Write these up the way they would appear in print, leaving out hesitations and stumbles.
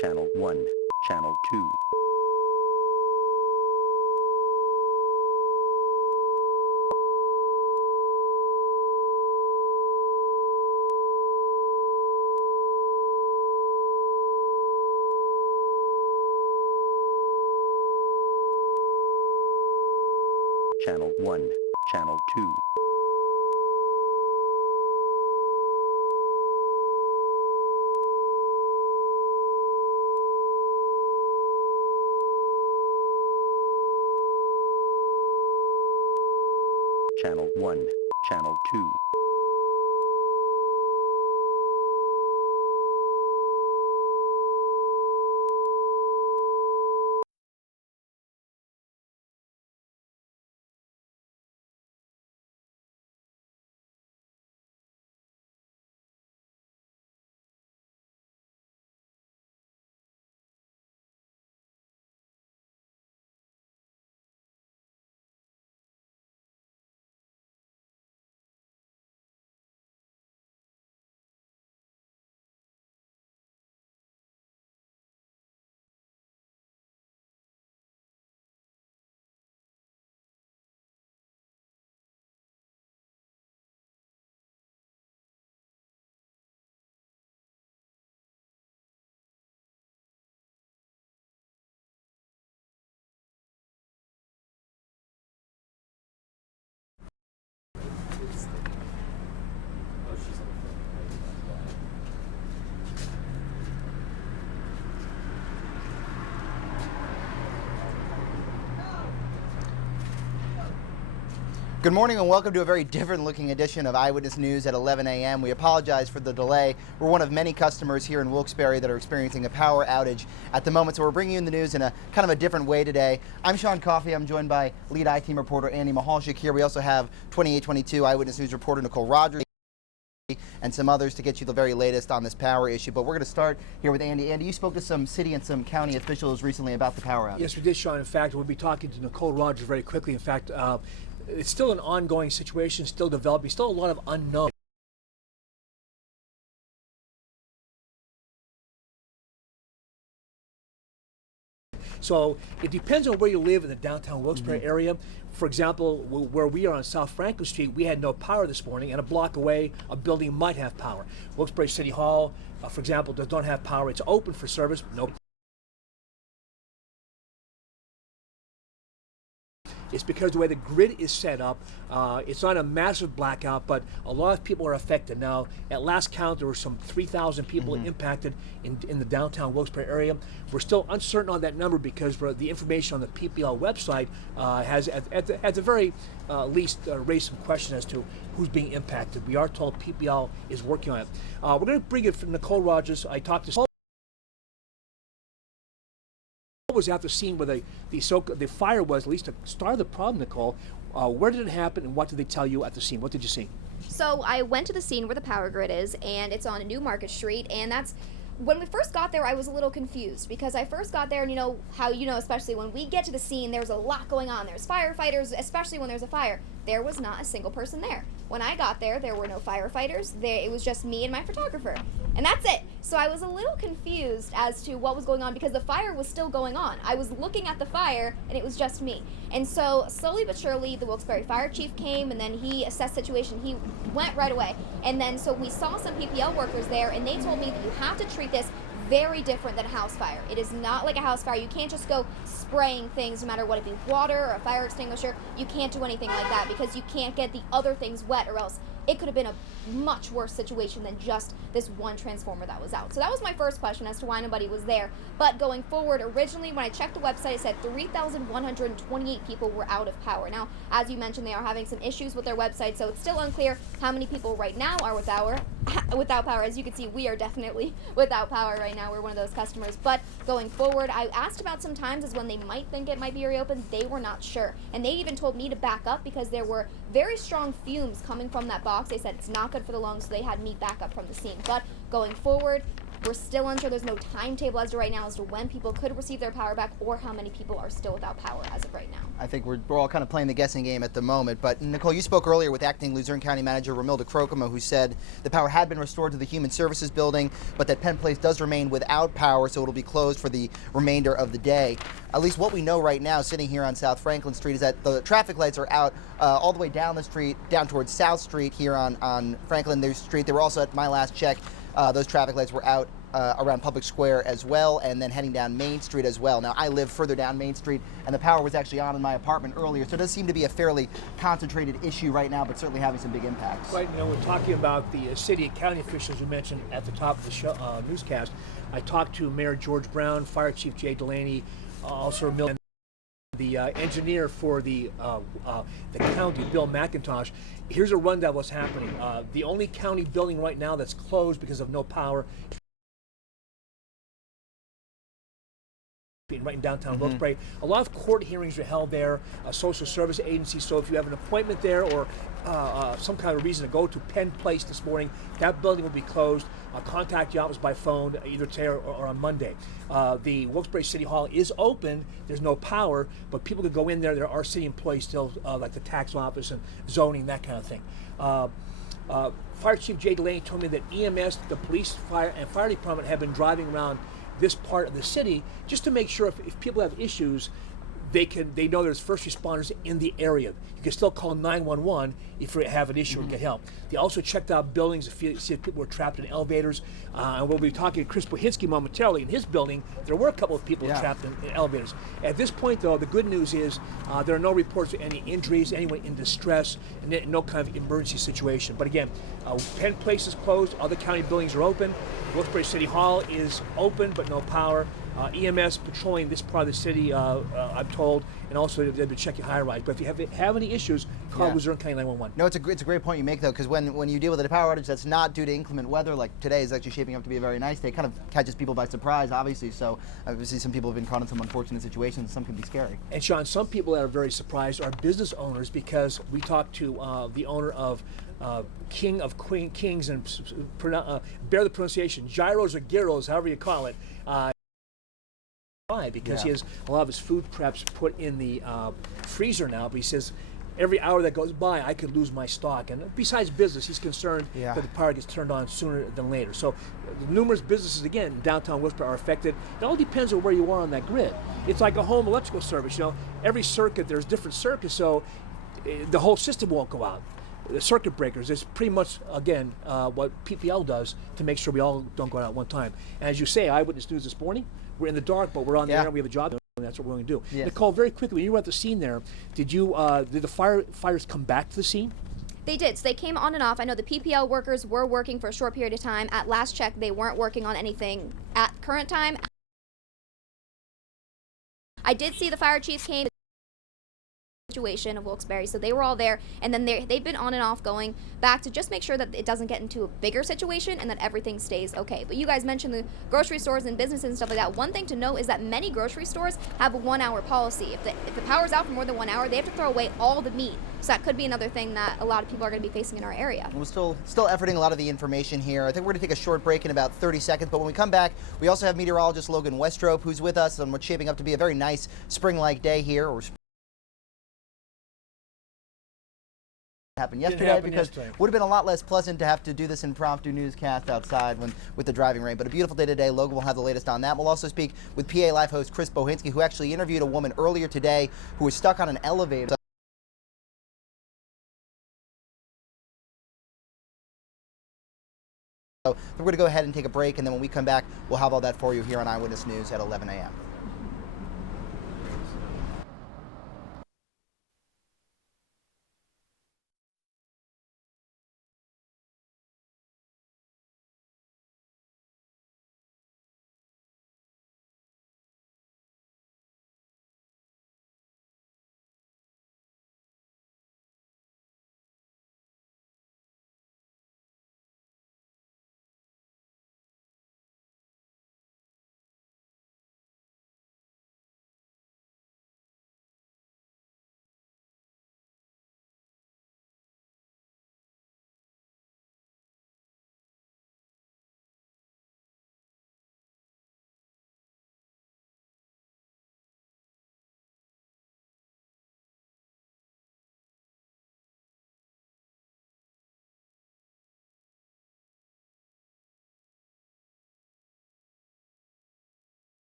Channel 1, Channel 2. Channel 1, Channel 2. Channel 1, Channel 2. Good morning and welcome to a very different looking edition of Eyewitness News at 11 a.m. We apologize for the delay. We're one of many customers here in Wilkes Barre that are experiencing a power outage at the moment, so we're bringing you the news in a kind of a different way today. I'm Sean Coffey. I'm joined by lead I-Team reporter Andy Mahalchik here. We also have 2822 Eyewitness News reporter Nicole Rogers and some others to get you the very latest on this power issue. But we're going to start here with Andy. Andy, you spoke to some city and some county officials recently about the power outage. Yes, we did, Sean. In fact, we'll be talking to Nicole Rogers very quickly. In fact, it's still an ongoing situation, still developing, still a lot of unknown. So it depends on where you live in the downtown Wilkes Barre area. For example, where we are on South Franklin Street, we had no power this morning, and a block away, a building might have power. Wilkes Barre City Hall, for example, does not have power. It's open for service, no. It's because the way the grid is set up, it's not a massive blackout, but a lot of people are affected. Now, at last count, there were some 3,000 people impacted in the downtown Wilkes-Barre area. We're still uncertain on that number because the information on the PPL website has, at the very least, raised some questions as to who's being impacted. We are told PPL is working on it. We're going to bring it from Nicole Rogers. I talked to was at the scene where the fire was, at least to start the problem, Nicole. Where did it happen and what did they tell you at the scene? What did you see? So I went to the scene where the power grid is, and it's on New Market Street, and that's when we first got there. I was a little confused because I first got there, and you know how, especially when we get to the scene, there's a lot going on. There's firefighters, especially when there's a fire. There was not a single person there. When I got there, there were no firefighters. It was just me and my photographer, and that's it. So I was a little confused as to what was going on because the fire was still going on. I was looking at the fire, and it was just me. And so slowly but surely, the Wilkes-Barre fire chief came, and then he assessed the situation. He went right away. And then so we saw some PPL workers there, and they told me that you have to treat this very different than a house fire. It is not like a house fire. You can't just go spraying things, no matter what it be, water or a fire extinguisher. You can't do anything like that because you can't get the other things wet, or else it could have been a much worse situation than just this one transformer that was out. So that was my first question as to why nobody was there. But going forward, originally when I checked the website, it said 3,128 people were out of power. Now, as you mentioned, they are having some issues with their website, so it's still unclear how many people right now are without power. As you can see, we are definitely without power right now. We're one of those customers. But going forward, I asked about some times as when they might think it might be reopened. They were not sure. And they even told me to back up because there were very strong fumes coming from that box. They said it's not good for the lungs, so they had me back up from the scene. But going forward, We're still unsure. There's no timetable as to right now as to when people could receive their power back or how many people are still without power as of right now. I think we're all kind of playing the guessing game at the moment. But Nicole, you spoke earlier with acting Luzerne County Manager Romilda Crocamo, who said the power had been restored to the Human Services building, but that Penn Place does remain without power, so it'll be closed for the remainder of the day. At least what we know right now, sitting here on South Franklin Street, is that the traffic lights are out all the way down the street, down towards South Street here on Franklin Street. They were also, at my last check, those traffic lights were out around Public Square as well, and then heading down Main Street as well. Now, I live further down Main Street, and the power was actually on in my apartment earlier, so it does seem to be a fairly concentrated issue right now, but certainly having some big impacts. Right, we're talking about the city and county officials you mentioned at the top of the show, newscast. I talked to Mayor George Brown, Fire Chief Jay Delaney, also the engineer for the county, Bill McIntosh. Here's a rundown of what's happening. The only county building right now that's closed because of no power, right in downtown Wilkes Barre. A lot of court hearings are held there, social service agencies, so if you have an appointment there or some kind of reason to go to Penn Place this morning, that building will be closed. Contact the office by phone either today or on Monday. The Wilkes Barre City Hall is open. There's no power, but people can go in there. There are city employees still, like the tax office and zoning, that kind of thing. Fire Chief Jay Delaney told me that EMS, the police, fire department have been driving around this part of the city just to make sure if people have issues, they know there's first responders in the area. You can still call 911 if you have an issue and get help. They also checked out buildings to see if people were trapped in elevators. And we'll be talking to Chris Bohinski momentarily. In his building, there were a couple of people trapped in elevators. At this point, though, the good news is there are no reports of any injuries, anyone in distress, and no kind of emergency situation. But again, Penn Place is closed. Other county buildings are open. Wilkes Barre City Hall is open, but no power. EMS patrolling this part of the city, I'm told, and also they'll be checking high-rise. But if you have any issues, call Luzerne County 911. No, it's a great point you make, though, because when you deal with a power outage that's not due to inclement weather, like today is actually shaping up to be a very nice day, it kind of catches people by surprise, obviously. So obviously some people have been caught in some unfortunate situations. Some can be scary. And Sean, some people that are very surprised are business owners, because we talked to the owner of King of Kings, and bear the pronunciation, gyros or gyros, however you call it. Because he has a lot of his food preps put in the freezer now, but he says every hour that goes by I could lose my stock. And besides business, he's concerned that the power gets turned on sooner than later. So numerous businesses, again, in downtown Wilkes Barre are affected. It all depends on where you are on that grid. It's like a home electrical service. Every circuit, there's different circuits, so the whole system won't go out. The circuit breakers is pretty much, again, what PPL does to make sure we all don't go out at one time. And as you say, Eyewitness News this morning, we're in the dark, but we're on the air, we have a job, and that's what we're going to do. Nicole, very quickly, when you were at the scene there, did the fires come back to the scene? They did. So they came on and off. I know the PPL workers were working for a short period of time. At last check, they weren't working on anything at current time. I did see the fire chiefs came situation of Wilkes Barre, so they were all there, and then they've been on and off going back to just make sure that it doesn't get into a bigger situation and that everything stays okay. But you guys mentioned the grocery stores and businesses and stuff like that. One thing to note is that many grocery stores have a 1-hour policy. If the power's out for more than 1 hour, they have to throw away all the meat. So that could be another thing that a lot of people are going to be facing in our area. We're still efforting a lot of the information here. I think we're going to take a short break in about 30 seconds, but when we come back, we also have meteorologist Logan Westrope, who's with us, and what's shaping up to be a very nice spring-like day here. Happened yesterday because it would have been a lot less pleasant to have to do this impromptu newscast outside with the driving rain. But a beautiful day today. Logan will have the latest on that. We'll also speak with PA Live host Chris Bohinski, who actually interviewed a woman earlier today who was stuck on an elevator. So we're going to go ahead and take a break, and then when we come back, we'll have all that for you here on Eyewitness News at 11 a.m.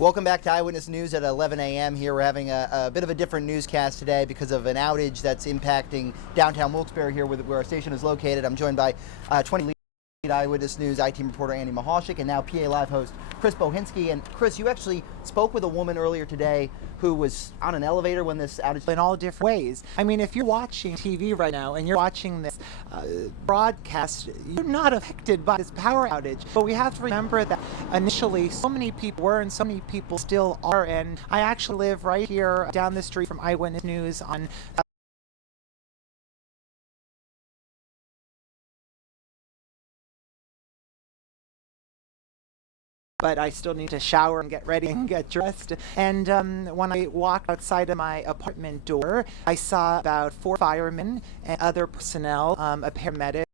Welcome back to Eyewitness News at 11 a.m. Here we're having a bit of a different newscast today because of an outage that's impacting downtown Wilkes-Barre here where our station is located. I'm joined by 20 lead Eyewitness News IT reporter Andy Mahashik and now PA Live host Chris Bohinski. And Chris, you actually spoke with a woman earlier today who was on an elevator when this outage... In all different ways. I mean, if you're watching TV right now and you're watching this broadcast, you're not affected by this power outage. But we have to remember that initially so many people were and so many people still are. And I actually live right here down the street from Eyewitness News on but I still need to shower and get ready and get dressed. And when I walked outside of my apartment door, I saw about 4 firemen and other personnel, a paramedic,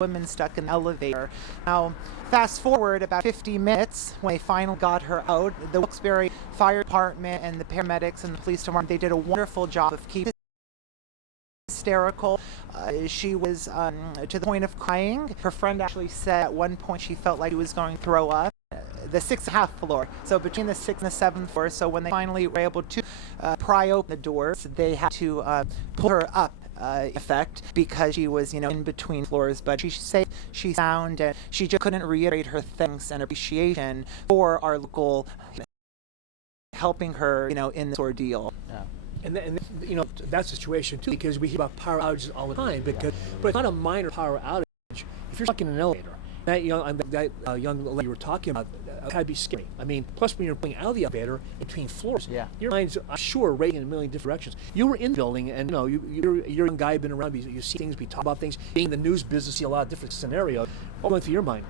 women stuck in the elevator. Now, fast forward about 50 minutes when they finally got her out, the Wilkes-Barre Fire Department and the paramedics and the police department, they did a wonderful job of keeping hysterical. She was to the point of crying. Her friend actually said at one point she felt like she was going to throw up. The 6th floor, so between the 6th and the 7th floor. So when they finally were able to pry open the doors, they had to pull her up. Effect because she was, in between floors, but she said she's sound and she just couldn't reiterate her thanks and appreciation for our local helping her, in this ordeal. Yeah. And that's the situation too, because we hear about power outages all the time. But it's not a minor power outage. If you're stuck in an elevator, that young lady you were talking about, had to be scary. I mean, plus when you're pulling out of the elevator between floors, your mind's, I'm sure, racing in a million different directions. You were in the building, and you're a young guy, been around, you see things, we talk about things. Being in the news business, see a lot of different scenarios. What went through your mind?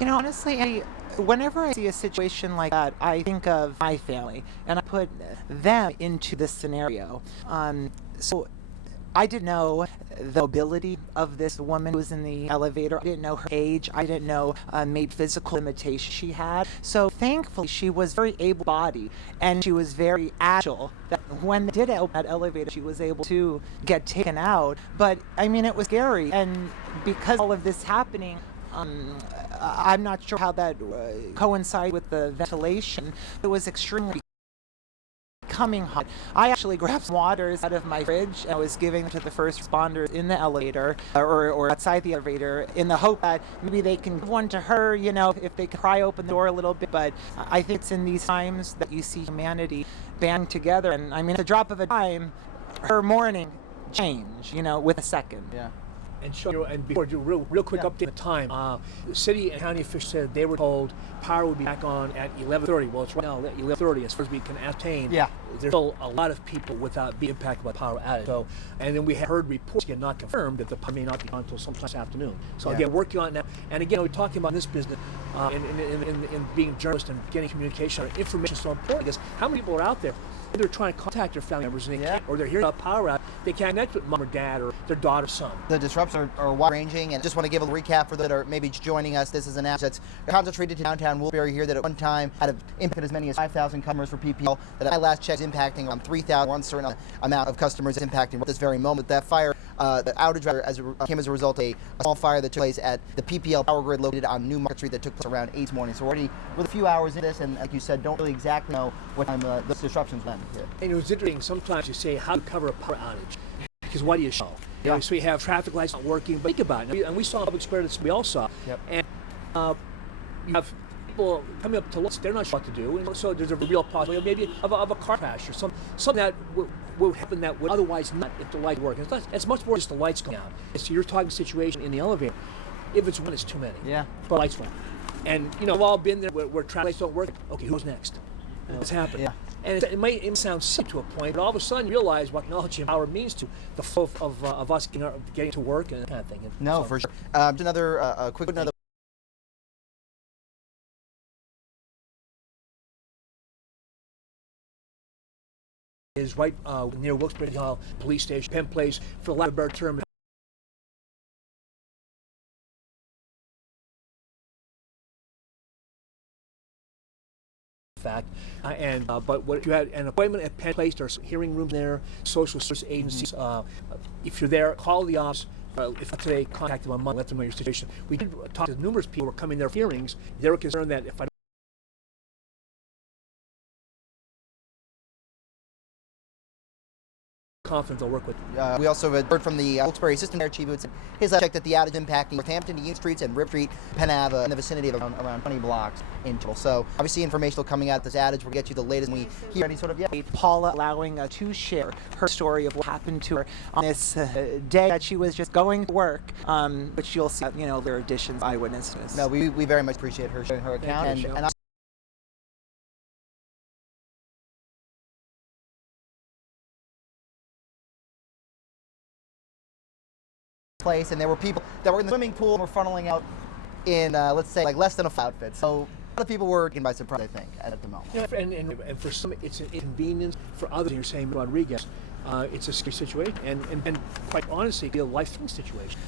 Honestly, whenever I see a situation like that, I think of my family, and I put them into this scenario. So I didn't know the mobility of this woman who was in the elevator. I didn't know her age. I didn't know maybe physical limitations she had. So thankfully, she was very able-bodied, and she was very agile. That when they did open that elevator, she was able to get taken out. But, I mean, it was scary. And because all of this happening, I'm not sure how that coincided with the ventilation. It was extremely becoming hot. I actually grabbed some waters out of my fridge and I was giving them to the first responders in the elevator or outside the elevator in the hope that maybe they can give one to her, if they can pry open the door a little bit. But I think it's in these times that you see humanity banding together. And I mean, at the drop of a dime, her morning changed, with a second. Yeah. And before I do real quick update on the time, the city and county officials said they were told power would be back on at 11:30. Well, it's right now at 11:30 as far as we can ascertain. Yeah. There's still a lot of people without being impacted by power outage. So, and then we heard reports, again, not confirmed, that the power may not be on until sometime this afternoon. So again, working on it now. And again, we're talking about this business in being journalists and getting communication or information is so important, because how many people are out there? They're trying to contact their family members and they can't, or they're hearing about power out. They can't connect with mom or dad or their daughter or son. The disruptions are wide-ranging, and just want to give a recap for those that are maybe joining us. This is an outage that's concentrated to downtown Wilkes-Barre here that at one time had impacted as many as 5,000 customers for PPL. That at my last check is impacting around 3,000. One certain amount of customers is impacting at this very moment. That fire, the outage came as a result of a small fire that took place at the PPL power grid located on New Market Street that took place around 8 this morning. So we're already with a few hours in this, and like you said, don't really exactly know what time those disruptions went. And it was interesting, sometimes you say, how to cover a power outage? Because what do you show? So you have traffic lights not working, but think about it. And we saw public square, we all saw. And you have people coming up to lights, they're not sure what to do. And so there's a real possibility maybe of a car crash or something that would happen that would otherwise not if the lights work. It's much more just the lights going out. So you're talking situation in the elevator. If it's one, it's too many. But lights went. And we've all been there where traffic lights don't work. Okay, who's next? What's happened? And it might sound silly to a point, but all of a sudden you realize what technology and power means to the flow of us getting to work and that kind of thing. No, for sure. Another quick another. Is right near Wilkes-Barre Police Station, Penn Place, for lack of a better term. Fact, but what you had an appointment at Penn Place, there's hearing rooms there, social service agencies. If you're there, call the office. if not today, contact them on Monday, let them know your situation. We did talk to numerous people who were coming there for hearings. They were concerned that if I confident they'll work with. We also had heard from the Wilkes Barre Assistant Fire Chief who said his checked that the outage impacting Northampton, Union Streets, and Rip Street, Penn Ave, in the vicinity of around 20 blocks in total. So obviously information will coming out of this outage. We'll get you the latest when we hear any sort of Paula allowing to share her story of what happened to her on this day that she was just going to work, which you'll see, their additions, eyewitnesses. No, we very much appreciate her sharing her account. And place, and there were people that were in the swimming pool and were funneling out in, let's say, like less than a full outfit. So a lot of people were taken by surprise, I think, at the moment. And for some, it's an inconvenience. For others, you're saying Rodriguez, it's a scary situation, and quite honestly, a life-threatening situation.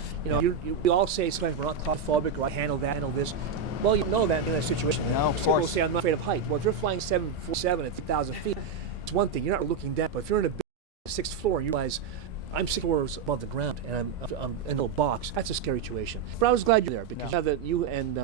We all say sometimes we're not claustrophobic, or I handle that, handle this. Well, you know that in that situation. No, of Some course. people say I'm not afraid of height. Well, if you're flying 747 at 3,000 feet, it's one thing. You're not looking down. But if you're in a big 6th floor and you realize I'm 6 floors above the ground and I'm in a little box, that's a scary situation. But I was glad you're there because now that you and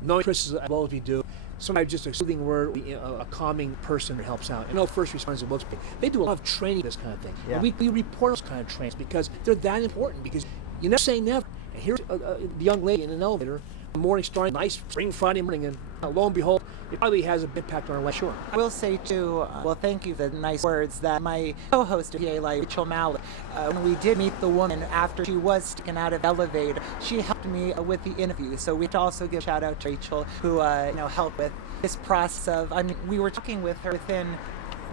knowing Chris as well as we do, sometimes just a soothing word, a calming person helps out. I know first responders at Wilkes Barre, they do a lot of training this kind of thing. Yeah. And we report those kind of trainings because they're that important, because you never say never. And here's the young lady in an elevator, the morning starting, nice spring Friday morning, and lo and behold, it probably has a big impact on our life. Sure. I will say too, thank you for the nice words that my co-host of PA Live, Rachel Mallett, when we did meet the woman after she was taken out of the elevator, she helped me with the interview. So we'd also give a shout out to Rachel, who helped with this process of, we were talking with her within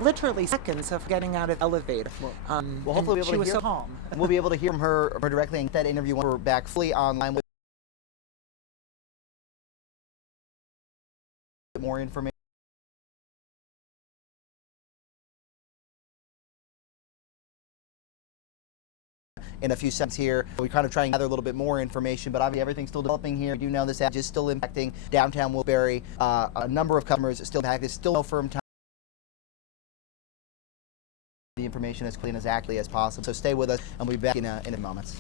literally seconds of getting out of the elevator. Well, hopefully she was so calm. And we'll be able to hear from her directly and get that interview when we're back fully online with more information. In a few seconds here, we kind of try and gather a little bit more information, but obviously everything's still developing here. We do know this outage is still impacting downtown Wilkes Barre. A number of customers are still impacted. Still no firm time. The information as clean as accurately as possible. So stay with us, and we'll be back in a moments.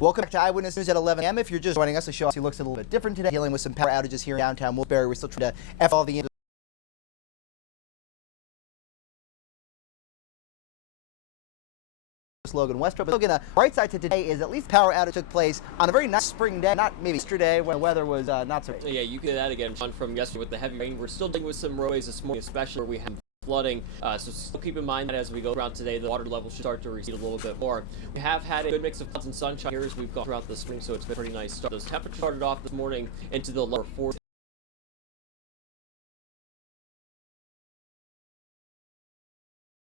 Welcome back to Eyewitness News at 11 a.m. If you're just joining us, the show obviously looks a little bit different today, dealing with some power outages here in downtown Wilkes Barre. We're still trying to F all the Logan Westrope. But looking at the bright side to today is at least power outage took place on a very nice spring day, not maybe yesterday when the weather was not so great. Yeah, you get that again, Sean, from yesterday with the heavy rain. We're still dealing with some roadways this morning, especially where we have flooding, so still keep in mind that as we go around today, the water level should start to recede a little bit more. We have had a good mix of clouds and sunshine here as we've gone throughout the spring, so it's been a pretty nice start. Those temperatures started off this morning into the lower 40s.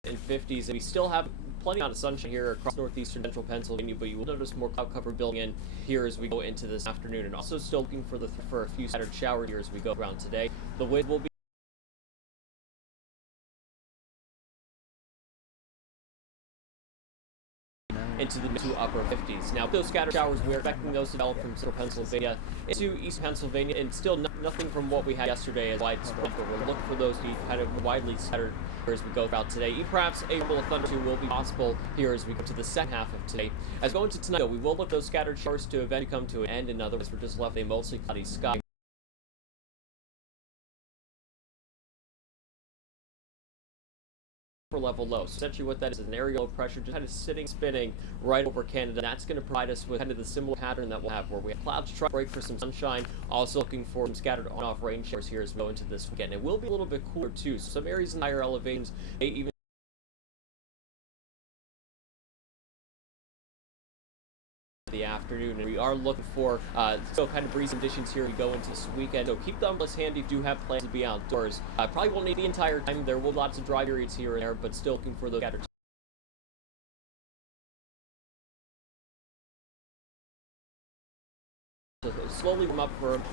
And 50s, and we still have plenty of sunshine here across northeastern central Pennsylvania, but you will notice more cloud cover building in here as we go into this afternoon, and also still looking for a few scattered showers here as we go around today. The wind will be into the to upper 50s. Now, those scattered showers, we're expecting those to develop from central Pennsylvania into east Pennsylvania, and still nothing from what we had yesterday as widespread, but we'll look for those to be kind of widely scattered as we go about today. Perhaps a ripple of thunder will be possible here as we go to the second half of today. As going to tonight, though, we will look those scattered showers to eventually come to an end. In other words, we're just left a mostly cloudy sky. level low. So essentially what that is an area of pressure just kind of spinning right over Canada. That's going to provide us with kind of the similar pattern that we'll have where we have clouds try to break for some sunshine, also looking for some scattered on-off rain showers here as we go into this weekend. It will be a little bit cooler too. So some areas in higher elevations may even the afternoon, and we are looking for still kind of breezy conditions here as we go into this weekend. So keep the umbrellas handy if you do have plans to be outdoors. Probably won't need the entire time. There will be lots of dry periods here and there, but still looking for those scattered slowly warm up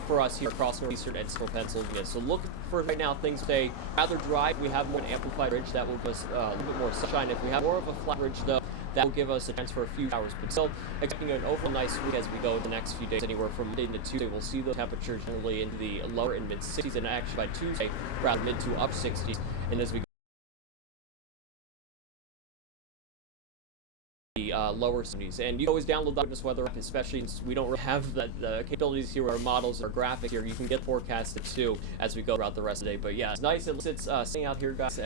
for us here across northeastern and central Pennsylvania. So look for right now things stay rather dry. We have more an amplified ridge that will give us a little bit more sunshine. If we have more of a flat ridge though, that will give us a chance for a few hours, but still expecting an overall nice week as we go the next few days. Anywhere from Monday to Tuesday, we'll see the temperatures generally into the lower and mid 60s, and actually by Tuesday, around mid to up 60s. And as we go the lower 70s, and you can always download the Eyewitness Weather app, especially since we don't really have the capabilities here, our models or graphics here. You can get forecasted too as we go throughout the rest of the day. But yeah, it's nice. It's staying out here, guys.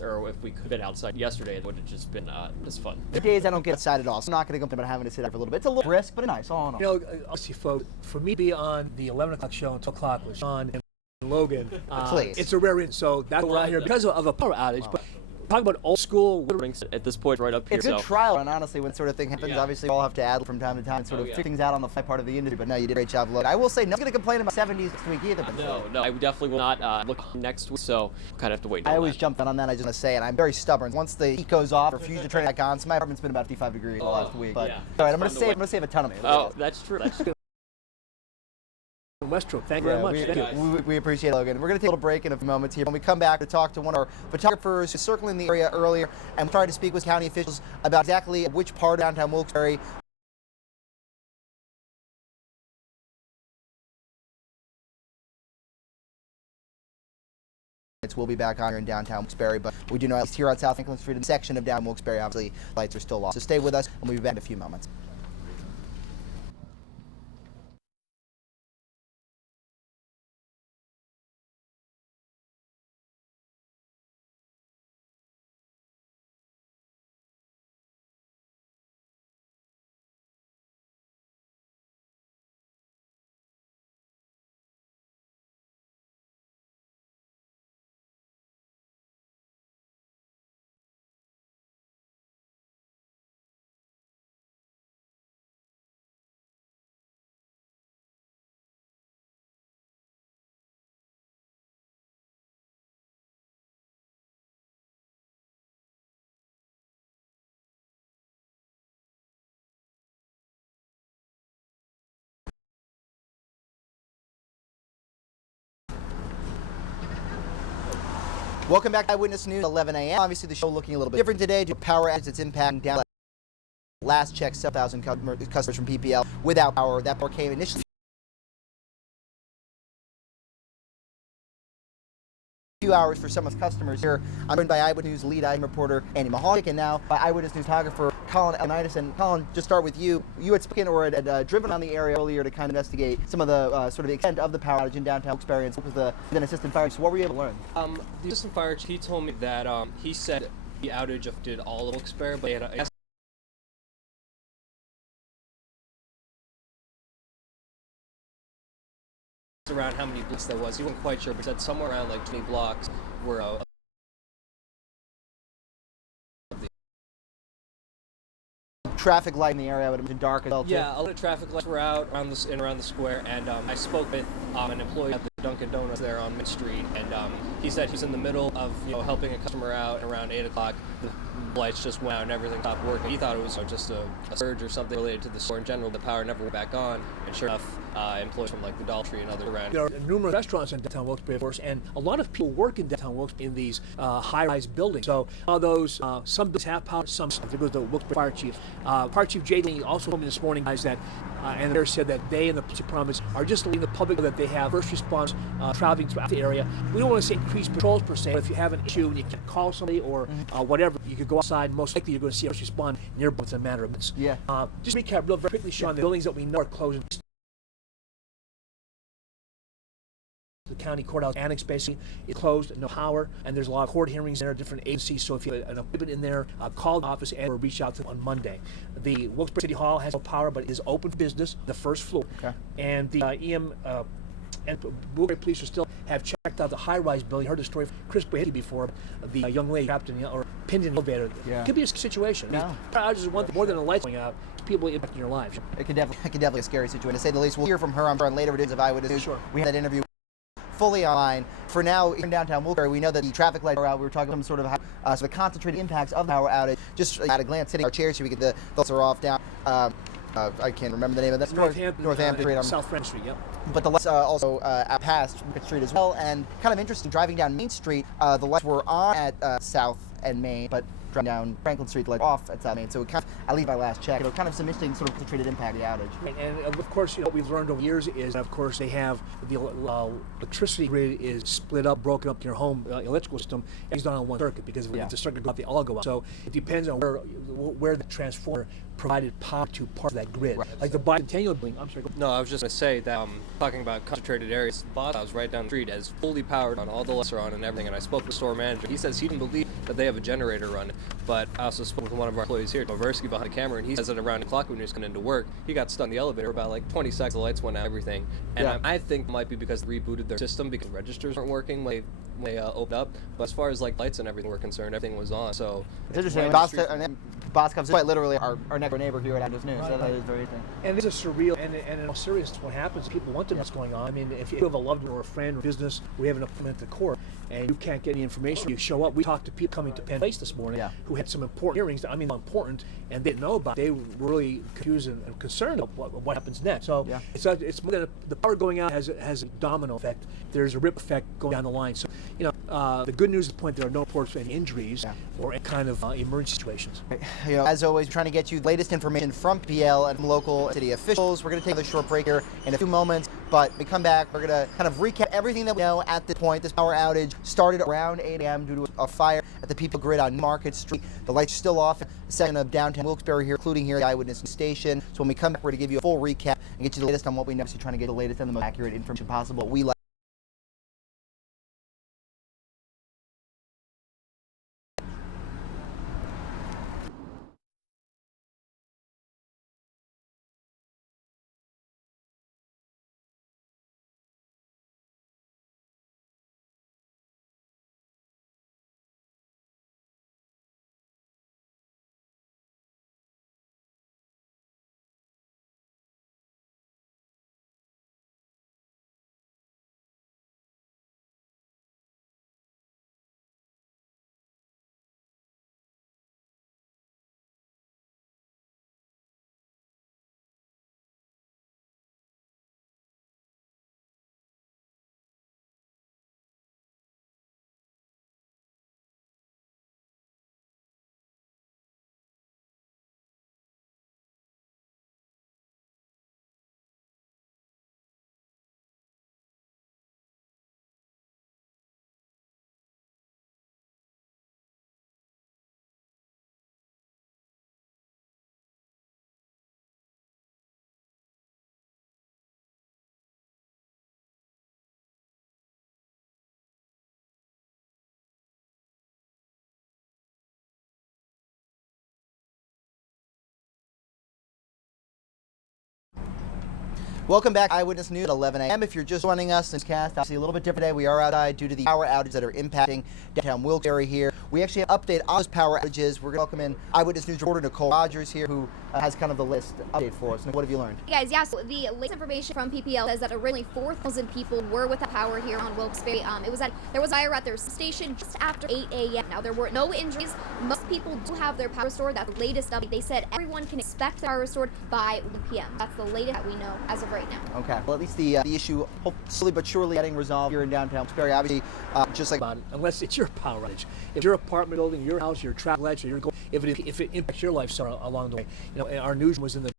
Or if we could have been outside yesterday, it would have just been just fun. The days I don't get outside at all, so I'm not going to complain about having to sit out for a little bit. It's a little brisk, but nice, all in all. You know, I'll see, folks, for me to be on the 11 o'clock show until o'clock with Sean and Logan, Please. it's a rare in, so that's why we're out here because of a power outage. Wow. But talking about old school at this point right up here. It's a trial, and honestly, when sort of thing happens, obviously we all have to add from time to time and sort of figure things out on the fly part of the industry. But no, you did a great job, Logan. I will say, no one's going to complain about 70s next week either. But no, I definitely will not look next week, so kind of have to wait. I always jump on that. I just want to say, and I'm very stubborn. Once the heat goes off, I refuse to turn it back on. So my apartment's been about 55 degrees the last week. But all right, I'm going to save a ton of it. Oh, that's true. That's true. Westro, thank you very much. Thank you. We appreciate it, Logan. We're going to take a little break in a few moments here. When we come back to talk to one of our photographers who's circling the area earlier, and we'll try to speak with county officials about exactly which part of downtown Wilkes-Barre we'll be back on here in downtown Wilkes-Barre, but we do know at least here on South Franklin Street, in the section of downtown Wilkes-Barre, obviously lights are still off. So stay with us, and we'll be back in a few moments. Welcome back to Eyewitness News, 11 a.m. Obviously, the show looking a little bit different today due to power outage. It's impacting down. Last check, 7,000 customers from PPL without power. That power came initially a few hours for some of the customers here. I'm joined by Eyewitness News lead reporter Andy Mahalik, and now by Eyewitness News photographer Colin Elnitis. And Colin, just start with you. You had spoken or had driven on the area earlier to kind of investigate some of the sort of extent of the power outage in downtown Wilkes-Barre and spoke with an assistant fire chief. So what were you able to learn? The assistant fire chief, he told me that he said the outage affected all of Wilkes-Barre, but he had around how many blocks there was. He wasn't quite sure, but he said somewhere around like 20 blocks were traffic light in the area would have been dark as well. Yeah, a lot of traffic lights were out around the square, and I spoke with an employee at the Dunkin' Donuts there on Main Street, and he said he's in the middle of helping a customer out around 8 o'clock. The lights just went out and everything stopped working. He thought it was just a surge or something related to the store in general. The power never went back on, and sure enough, employees from like the Dollar Tree and other around. There are numerous restaurants in downtown Wilkes-Barre, of course, and a lot of people work in downtown Wilkes-Barre in these high-rise buildings. So those some buildings have power, some. There goes the Wilkes-Barre Fire Chief. Fire Chief Jay Lee also told me this morning, guys, that and they said that they and the police departments are just letting the public know that they have first response traveling throughout the area. We don't want to say increase patrols per se, but if you have an issue and you can call somebody or whatever, you could go outside. Most likely you're going to see a first respond nearby within a matter of minutes. Yeah. Just recap real very quickly, Sean, the buildings that we know are closing. County Courthouse Annex basically is closed, no power, and there's a lot of court hearings there, different agencies. So if you have an appointment in there, call the office and or reach out to them on Monday. The Wilkes Barre City Hall has no power, but is open for business, the first floor. Okay. And the and Wilkes Barre police still have checked out the high-rise building. You heard the story from Chris Brady before, the young lady trapped in or pinned in the elevator. Yeah. It could be a situation. No. I just want more than the lights going out. People impacting your lives. It can definitely be a scary situation, to say the least. We'll hear from her on later editions of Eyewitness News. Sure. We had that interview fully online. For now, in downtown Wilkes-Barre, we know that the traffic lights are out. We were talking about some sort of so the concentrated impacts of the power outage. Just at a glance, sitting in our chairs here, we get the lights are off down. I can't remember the name of that. Northampton Street. South French Street, yep. But the lights also out past Market Street as well. And kind of interesting, driving down Main Street, the lights were on at South and Main, but driving down Franklin Street, the lights off at South Main. So it kind of, at least by last check, kind of some interesting sort of concentrated impact of the outage. And of course, what we've learned over years is, of course, they have the electricity grid is split up, broken up in your home electrical system, and it's not on one circuit because if the circuit go out, they all go out. So it depends on where the transformer provided power to part of that grid. Right. Like the bicentennial building. I'm sorry. No, I was just going to say that talking about concentrated areas, the boss house right down the street is fully powered on, all the lights are on and everything. And I spoke with the store manager. He says he didn't believe that they have a generator running. But I also spoke with one of our employees here, Toversky, behind the camera, and he says that around the clock when he was coming into work, he got stuck in the elevator for about like 20 seconds. The lights went out, everything. And I think it might be because they rebooted their system because registers weren't working when they opened up. But as far as like lights and everything were concerned, everything was on. So it's interesting. Boss comes quite literally our next door neighbor here at Outage News. Right. That is very interesting. And this is surreal. And in all seriousness, what happens? People want to know what's going on. I mean, if you have a loved one or a friend or business, we have an appointment at the court, and you can't get any information, you show up. We talked to people coming to Penn Place this morning who had some important hearings. I mean, important, and they didn't know about it. They were really confused and concerned about what happens next. So it's more than the power going out has a domino effect. There's a ripple effect going down the line. So the good news is the point there are no reports of any injuries or any kind of emergency situations. As always, we're trying to get you the latest information from PL and from local city officials. We're going to take another short break here in a few moments, but when we come back, we're going to kind of recap everything that we know at this point. This power outage started around 8 a.m. due to a fire at the People Grid on Market Street. The lights are still off. A section of downtown Wilkes-Barre here, including here at the Eyewitness Station. So when we come back, we're going to give you a full recap and get you the latest on what we know. So trying to get the latest and the most accurate information possible. We like Welcome back, Eyewitness News at 11 a.m. If you're just joining us, newscast obviously a little bit different today. We are outside due to the power outages that are impacting downtown Wilkes-Barre here. We actually have an update on those power outages. We're going to welcome in Eyewitness News reporter Nicole Rogers here, who has kind of the list update for us. What have you learned? Hey guys, so the latest information from PPL says that originally 4,000 people were without power here on Wilkes-Barre. There was fire at their station just after 8 a.m. Now there were no injuries. Most people do have their power restored. That's the latest update. They said everyone can expect power restored by 1 p.m. That's the latest that we know as of right now. Okay. Well, at least the issue, slowly but surely, getting resolved here in downtown Wilkes-Barre. Obviously, just like unless it's your power outage. If your apartment building, your house, your travel edge, or if it impacts your lifestyle along the way, our news was in the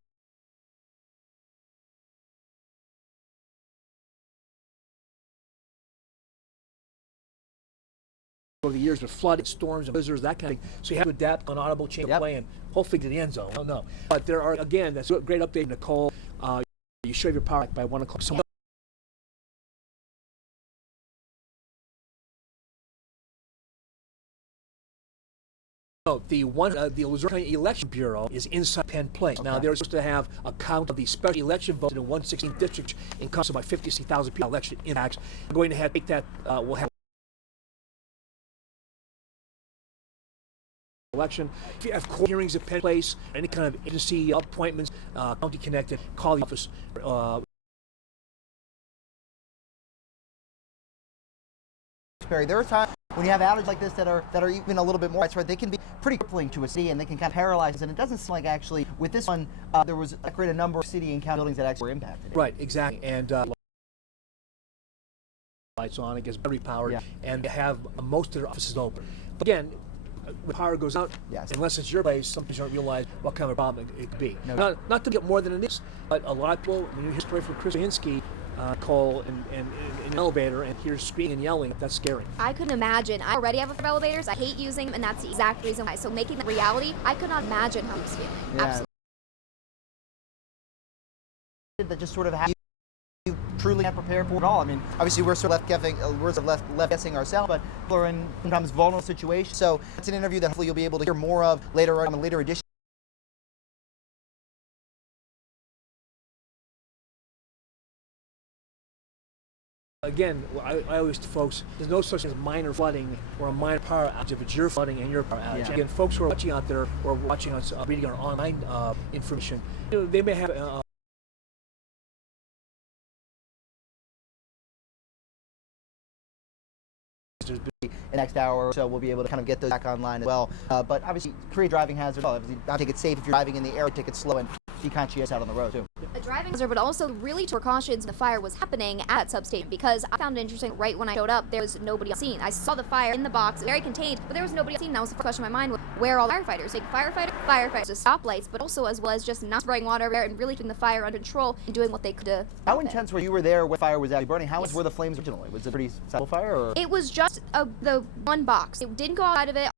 over the years with flood, storms, and blizzards, that kind of thing. So you have to adapt on audible change of play and hopefully to the end zone. I don't know, but there are that's a great update, Nicole. You should have your power by 1 o'clock. So the Luzerne County Election Bureau is inside Penn Place. Now they're supposed to have a count of the special election votes in 116th district encompassing by 50,000 people election impacts. I'm going to have to take that. We'll have election. If you have court hearings at Penn Place, any kind of agency appointments, county connected, call the office. There are times when you have outages like this that are even a little bit more widespread, they can be pretty crippling to a city and they can kind of paralyze us. And it doesn't seem like actually with this one there was a number of city and county buildings that actually were impacted. Right, exactly. And lights on, it gets battery powered, and they have most of their offices open. But again, when power goes out, unless it's your place, some people don't realize what kind of problem it could be. No. Not to get more than it is, but a lot of people, when you hear a story from Chris Hinsky, call in an elevator and hear screaming and yelling, that's scary. I couldn't imagine. I already have a fear of elevators. I hate using them, and that's the exact reason why. So making that reality, I could not imagine how he was feeling. Absolutely. That just sort of you truly not prepared for it all. I mean, obviously we're sort of left guessing ourselves, but people are in sometimes vulnerable situations. So it's an interview that hopefully you'll be able to hear more of later on in a later edition. Again, I always tell folks, there's no such thing as minor flooding or a minor power outage if it's your flooding and your power outage. Again, folks who are watching out there or watching us reading our online information, they may have the next hour or so we'll be able to kind of get those back online as well. But obviously, create driving hazard. Obviously, not take it safe if you're driving in the area, take it slow and be conscious out on the road too. A driving hazard, but also really precautions when the fire was happening at substation, because I found it interesting. Right when I showed up, there was nobody on scene. I saw the fire in the box, very contained, but there was nobody on scene. That was the first question in my mind: where are all the firefighters? Like firefighters to stoplights, but also as well as just not spraying water everywhere and really keeping the fire under control and doing what they could to. How intense were you were there when the fire was actually burning? How were the flames originally? Was it a pretty subtle fire? Or? It was just the one box. It didn't go outside of it.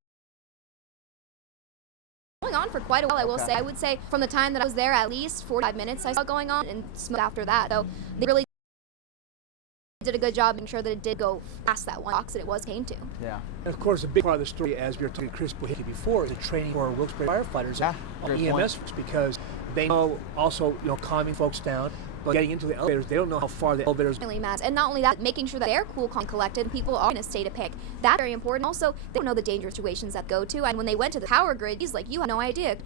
Going on for quite a while, I will say. I would say from the time that I was there, at least 45 minutes I saw going on, and smoke after that. So they really did a good job making sure that it did go past that one box that it was came to. Yeah. And of course, a big part of the story, as we were talking to Chris before, is the training for Wilkes Barre firefighters on EMS folks, because they know also, calming folks down. But getting into the elevators, they don't know how far the elevators really matters. And not only that, making sure that they're cool, calm, and collected, and people are in a state of panic. That's very important. Also, they don't know the dangerous situations that go to. And when they went to the power grid, he's like, you have no idea.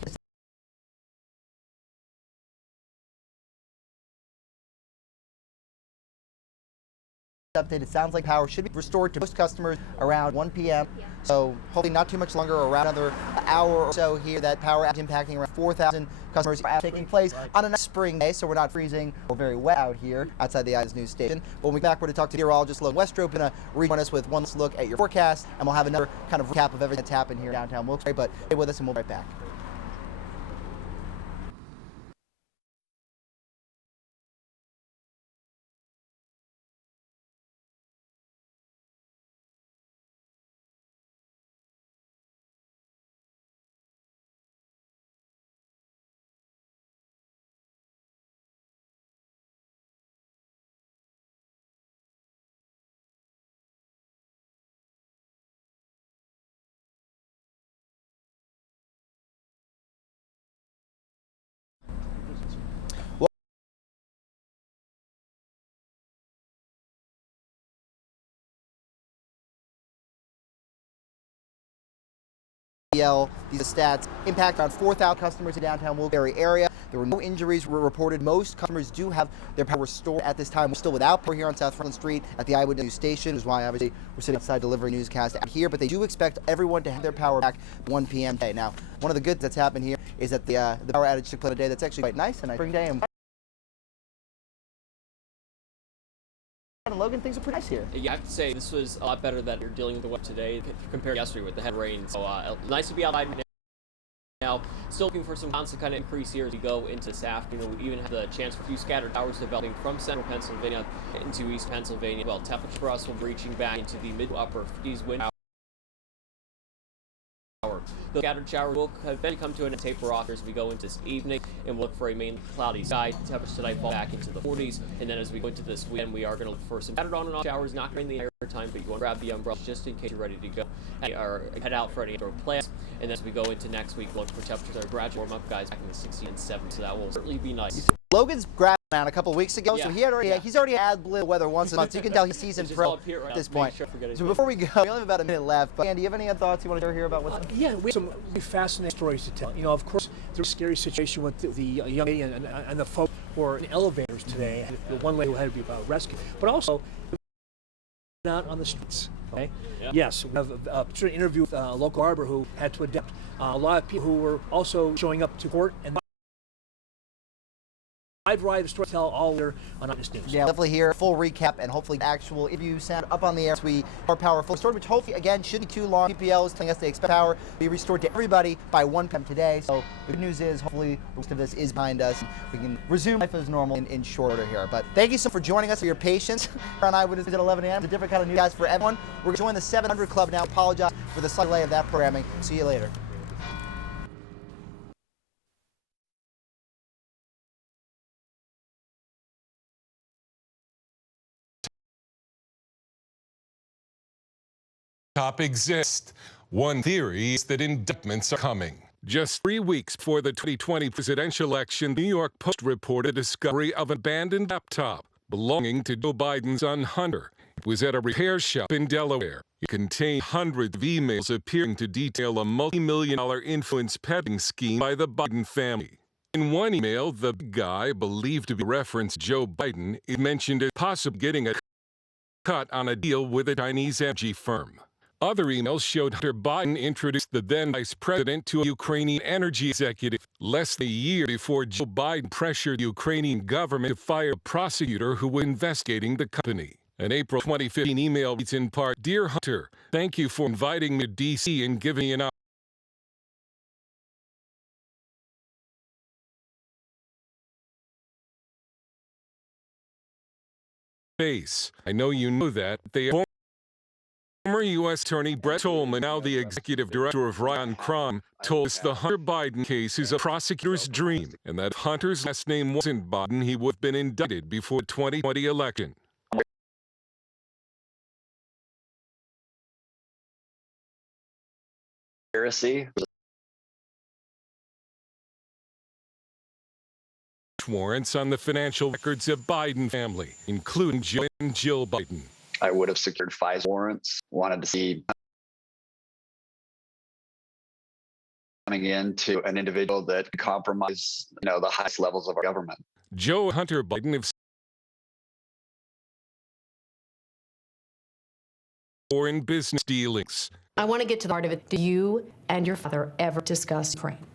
Update. It sounds like power should be restored to most customers around 1 p.m. So hopefully not too much longer, around another hour or so here. That power outage impacting around 4,000 customers taking place on a nice spring day, so we're not freezing or very wet out here outside the Outage news station. When we get back, we're to talk to meteorologist Logan Westrop, going to rejoin us with one last look at your forecast, and we'll have another kind of recap of everything that's happened here in downtown Wilkes Barre. But stay with us and we'll be right back. These stats impact around 4,000 customers in downtown Wilkes Barre area. There were no injuries reported. Most customers do have their power restored at this time. We're still without power here on South Franklin Street at the Eyewitness News Station, which is why obviously we're sitting outside delivering newscast out here. But they do expect everyone to have their power back 1 p.m. today. Now, one of the goods that's happened here is that the power outage took place on a day that's actually quite nice, and a spring day. And Logan, things are pretty nice here. Yeah, I have to say this was a lot better that you're dealing with the weather today compared to yesterday with the heavy rain. So nice to be outside now. Still looking for some constant kind of increase here as we go into this afternoon. We even have the chance for a few scattered showers developing from central Pennsylvania into east Pennsylvania. Well, temperature for us will be reaching back into the mid to upper 50s wind hour. The scattered showers will eventually come to an end, taper off as we go into this evening, and we'll look for a mainly cloudy sky. Temperatures tonight fall back into the 40s, and then as we go into this weekend, we are going to look for some scattered on and off showers, not during the entire time, but you want to grab the umbrella just in case you're ready to go or head out for any indoor plans. And as we go into next week, look for temperatures that are gradually warm up, guys, back in the 60s and 70s, so that will certainly be nice. Logan's grabbed down a couple of weeks ago, Yeah. so he's already had blue weather once a month, so you can tell he's seasoned pro at this point. So before we go, we only have about a minute left, but Andy, do you have any other thoughts you want to share here about what's Yeah, we have some really fascinating stories to tell. You know, of course, there's a scary situation with the young lady and the folk who were in elevators today. The one lady who had to be rescued, but also out on the streets. Okay. Yeah. Yes, we have a interview with a local barber who had to adapt. A lot of people who were also showing up to court and wide variety of stories to tell all here on Eyewitness News. Yeah, definitely hear a full recap and hopefully actual interview sound up on the air as we are powerful restored, which hopefully again shouldn't be too long. PPL is telling us they expect power to be restored to everybody by 1 p.m. today. So the good news is hopefully most of this is behind us. We can resume life as normal in short order here. But thank you so much for joining us, for your patience. Here on Eyewitness News at 11 a.m. It's a different kind of news for everyone. We're going to join the 700 Club now. Apologize for the slight delay of that programming. See you later. Top exist. One theory is that indictments are coming. Just 3 weeks before the 2020 presidential election, New York Post reported a discovery of an abandoned laptop belonging to Joe Biden's son Hunter. It was at a repair shop in Delaware. It contained hundreds of emails appearing to detail a multi-million-dollar influence peddling scheme by the Biden family. In one email, the guy, believed to be referenced Joe Biden, is mentioned as possibly getting a cut on a deal with a Chinese energy firm. Other emails showed Hunter Biden introduced the then vice president to a Ukrainian energy executive less than a year before Joe Biden pressured the Ukrainian government to fire a prosecutor who was investigating the company. An April 2015 email reads in part, "Dear Hunter, thank you for inviting me to D.C. and giving me an face. I know you know that. They are Former U.S. Attorney Brett Tolman, now the executive director of Ryan Crime, told us the Hunter Biden case is a prosecutor's dream, and that if Hunter's last name wasn't Biden, he would have been indicted before the 2020 election. Conspiracy. Warrants on the financial records of Biden family, including Joe and Jill Biden. I would have secured FISA warrants, wanted to see coming into an individual that could compromise, the highest levels of our government. Joe and Hunter Biden have foreign business dealings. I want to get to the heart of it. Do you and your father ever discuss Ukraine?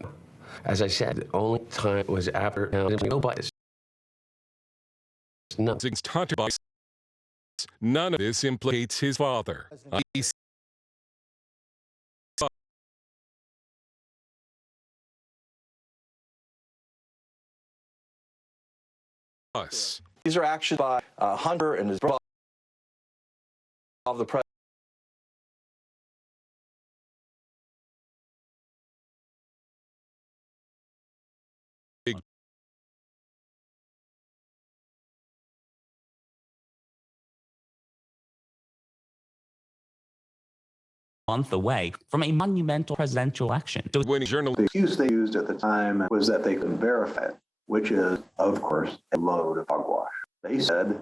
As I said, the only time was after nobody. No. Since Hunter Biden, none of this implicates his father. These are actions by Hunter and his brother of the president. Month away from a monumental presidential election. The excuse they used at the time was that they could verify it, which is, of course, a load of hogwash. They said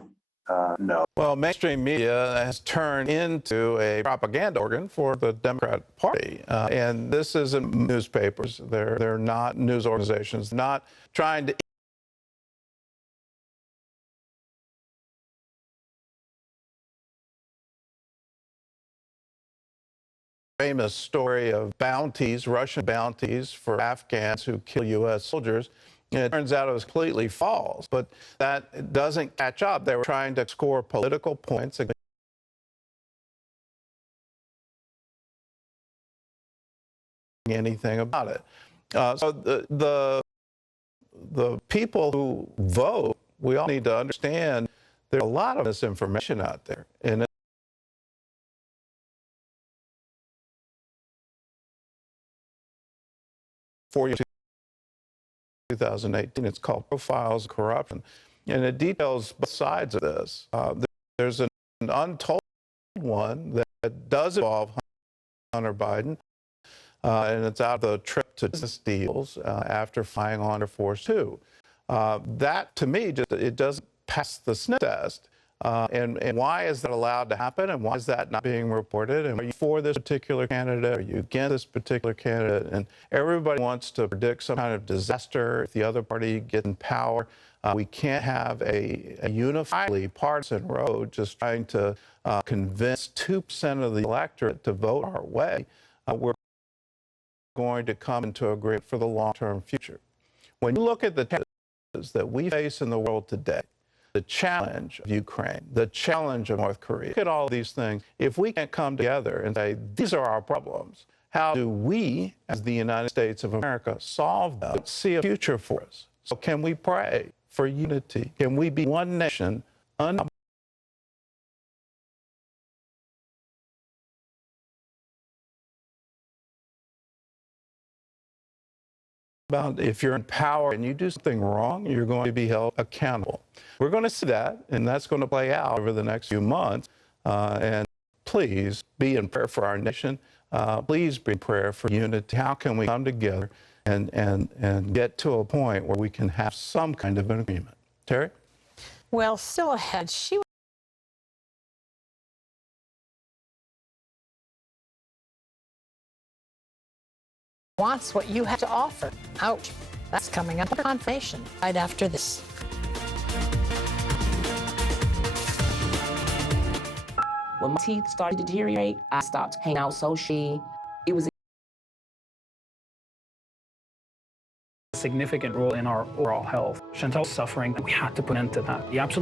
no. Well, mainstream media has turned into a propaganda organ for the Democrat Party, and this isn't newspapers. They're not news organizations. Not trying to famous story of bounties, Russian bounties for Afghans who kill U.S. soldiers. And it turns out it was completely false, but that doesn't catch up. They were trying to score political points against anything about it. So the people who vote, we all need to understand there's a lot of misinformation out there, and 4 years, 2018. It's called Profiles of Corruption. And it details both sides of this. There's an untold one that does involve Hunter Biden, and it's out of the trip to business deals after flying on Air Force Two. That, to me, it doesn't pass the sniff test. And why is that allowed to happen, and why is that not being reported? And are you for this particular candidate? Are you against this particular candidate? And everybody wants to predict some kind of disaster if the other party gets in power. We can't have a unifiedly partisan road just trying to convince 2% of the electorate to vote our way. We're going to come into agreement for the long-term future. When you look at the challenges that we face in the world today, the challenge of Ukraine, the challenge of North Korea, look at all these things. If we can't come together and say, these are our problems, how do we, as the United States of America, solve them, see a future for us? So can we pray for unity? Can we be one nation about if you're in power and you do something wrong, you're going to be held accountable. We're going to see that, and that's going to play out over the next few months. And please be in prayer for our nation. Please be in prayer for unity. How can we come together and get to a point where we can have some kind of an agreement? Terry? Well, still ahead. She wants what you have to offer. Ouch. That's coming up. Confirmation right after this. When my teeth started to deteriorate, I stopped hanging out socially. It was a significant role in our overall health. Chantel's suffering, we had to put an end to that. The absolute